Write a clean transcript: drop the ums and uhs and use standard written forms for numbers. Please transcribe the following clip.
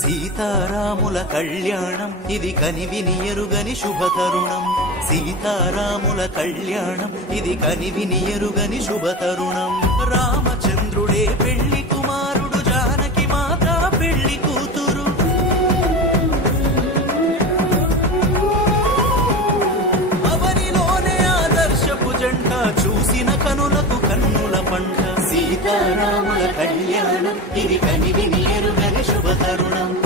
సీతారాముల కళ్యాణం ఇది కనివిని ఎరుగని శుభతరుణం. సీతారాముల కళ్యాణం ఇది కనివిని ఎరుగని శుభతరుణం. రామచంద్రుడే పెళ్లి కుమారుడు, జానకి మాత పెళ్లి కూతురు. అవనిలోనే ఆదర్శపు జంట, చూసిన కనులకు కన్నుల పంట. సీతారాముల కళ్యాణం ఇది కనివిని ఎరుగని శుభతరుణం.